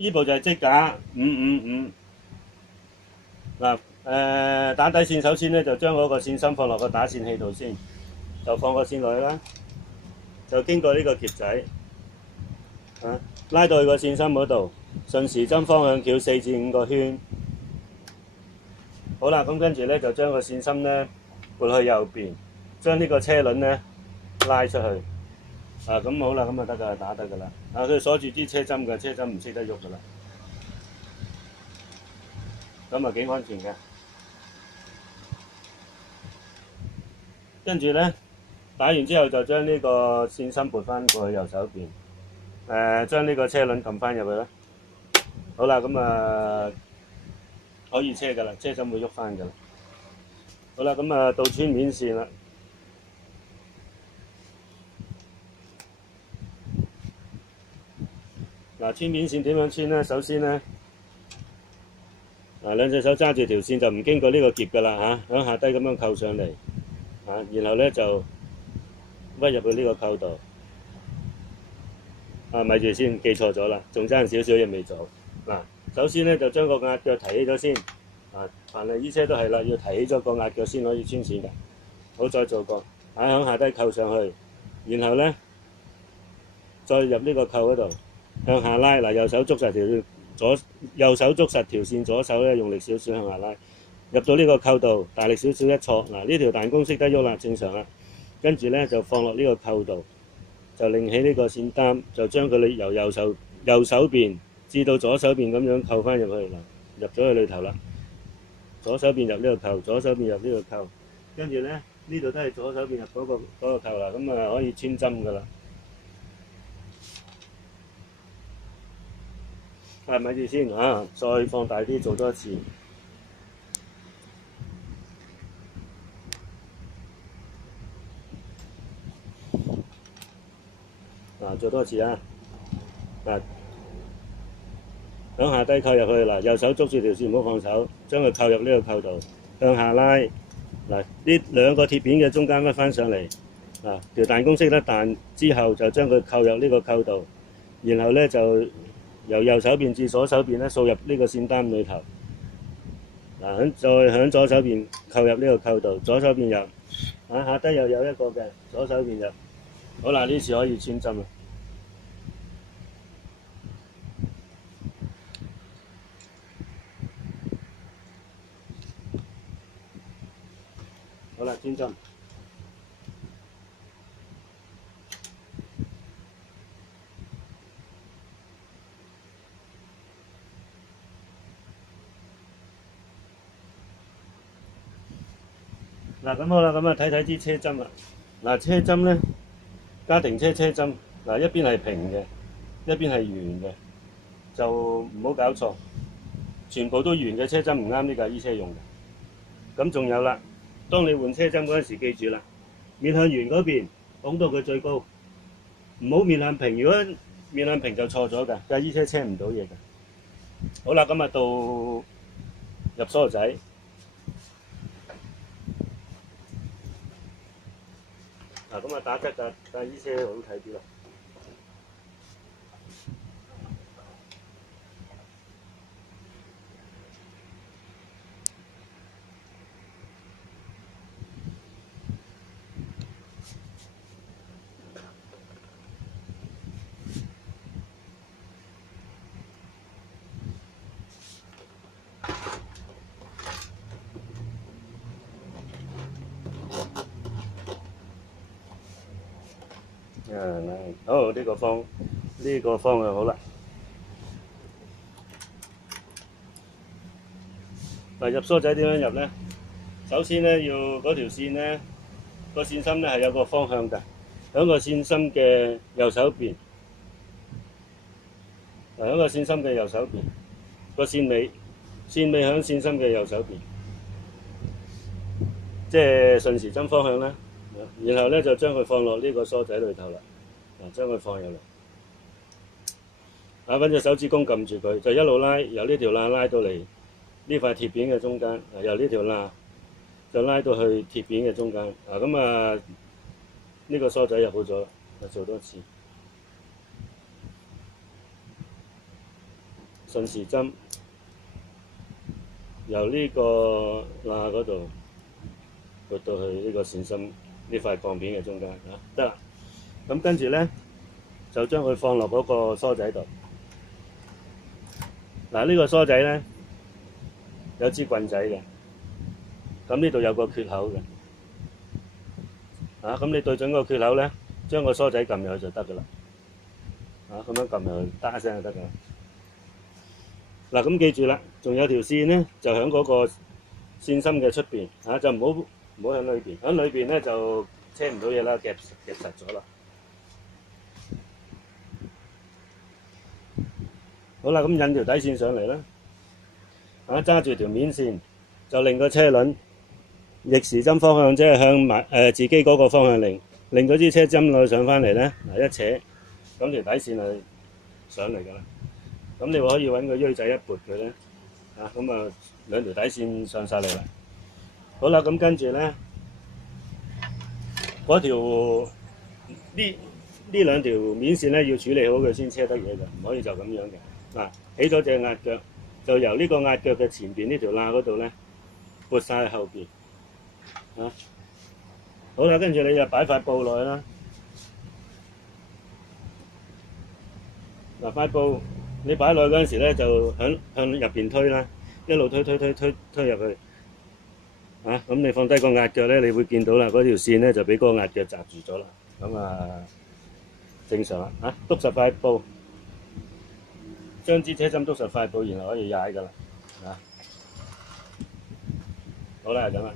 呢部就係積架555嗱。打底線首先咧就將嗰個線芯放落個打線器度先，就放個線落去啦，就經過呢個夾仔拉到去個線芯嗰度，順時針方向翹4至5個圈。好啦，咁跟住咧就將個線芯咧撥去右邊，將呢個車輪咧拉出去。咁好啦，咁就得㗎，打得㗎啦。佢鎖住啲車針嘅，車針唔識得喐㗎啦。咁啊幾安全嘅。跟住咧打完之後就將呢個線芯撥翻過去右手邊，將呢個車輪撳翻入去啦。好啦，咁可以車㗎啦，車針會喐翻㗎啦。好啦，咁到穿面線啦。穿面線點樣穿咧？首先咧，兩隻手揸住條線就唔經過呢個夾㗎啦嚇，響下低咁樣扣上嚟然後咧就屈入去呢個扣度。咪住先，記錯咗啦，仲爭少少嘢未做。首先咧就將個壓腳提起咗先。凡係衣車都係啦，要提起咗個壓腳先可以穿線㗎。好，再做過，響下低扣上去，然後咧再入呢個扣嗰度。向下拉右手捉實右手捉實條線，左手咧用力少少向下拉，入到呢個扣度，大力少少一挫。呢條彈弓識得喐啦，正常啦。跟住咧就放落呢個扣度，就擰起呢個線擔，就將佢由右手邊至到左手邊咁樣扣翻入去入咗去裏頭啦。左手邊入呢個扣，左手邊入呢個扣，跟住咧呢度都係左手邊入嗰個扣啦，咁可以穿針噶啦。咪住先再放大啲做多一次。做多一次響下低扣入去右手捉住條線唔好放手，將佢扣入呢個扣度，向下拉呢兩個鐵片嘅中間屈翻上嚟條彈弓識得彈之後就將佢扣入呢個扣度，然後咧就由右手邊至左手邊咧掃入呢個線擔裏頭，再響左手邊扣入呢個扣度，左手邊入下低又有一個嘅左手邊入。好啦，呢次可以穿針啦。好啦，穿針。咁好啦，睇睇啲車針啦。車針咧，家庭車針一邊係平嘅，一邊係圓嘅，就唔好搞錯。全部都圓嘅車針唔啱呢架衣車用嘅。咁仲有啦，當你換車針嗰陣時，記住啦，面向圓嗰邊拱到佢最高，唔好面向平。如果面向平就錯咗㗎，架衣車車唔到嘢㗎。好啦，到入梳仔。打側架衣車好睇啲啦。好，呢個方向好啦。入梳仔點樣入呢？首先咧要嗰條線咧，個線芯咧係有個方向㗎，喺個線芯嘅右手邊。喺個線芯嘅右手邊，個線尾喺線芯嘅右手邊，即係順時針方向啦。然後咧就將佢放落呢個梳仔裏頭啦。將佢放入嚟，揾隻手指公撳住佢，就一路拉，由呢條罅拉到嚟呢塊鐵片嘅中間，由呢條罅就拉到去鐵片嘅中間。呢個梳仔入好咗啦，做多次。順時針由呢個罅嗰度去到去呢個線心呢塊鋼片嘅中間啊，得啦。咁跟住咧就將佢放落嗰個梳仔度。嗱，呢個梳仔咧有支棍仔嘅，咁呢度有個缺口嘅。啊，咁你對準個缺口咧，將個梳仔撳入去就得㗎啦。啊，咁樣撳入去，嗒一聲就得㗎啦。嗱，咁記住啦，仲有條線咧，就喺嗰個線心嘅出邊，就唔好喺裏邊，喺裏邊咧就車唔到嘢啦，夾實咗啦。好啦，咁引條底線上嚟啦，揸住條面線，就令個車輪逆時針方向，即係向埋自己嗰個方向擰咗支車針落去上翻嚟咧，一扯，咁條底線係上嚟㗎啦。咁你可以揾個鋥仔一撥佢咧，咁啊兩條底線上晒嚟啦。好啦，咁跟住咧，嗰條呢兩條面線咧要處理好佢先車得嘢嘅，唔可以就咁樣嘅。嗱，起咗隻壓腳，就由呢個壓腳嘅前邊呢條罅嗰度咧撥晒去後邊。好啦，跟住你就擺塊布落去啦。嗱，塊布你擺落去嗰陣時咧，就向入邊推啦，一路推入去。咁你放低個壓腳咧，你會見到啦，嗰條線咧就俾嗰個壓腳閘住咗啦。咁正常啦。篤實塊布，將支車針篤實塊布，然後可以踩㗎啦。好啦，係咁啦。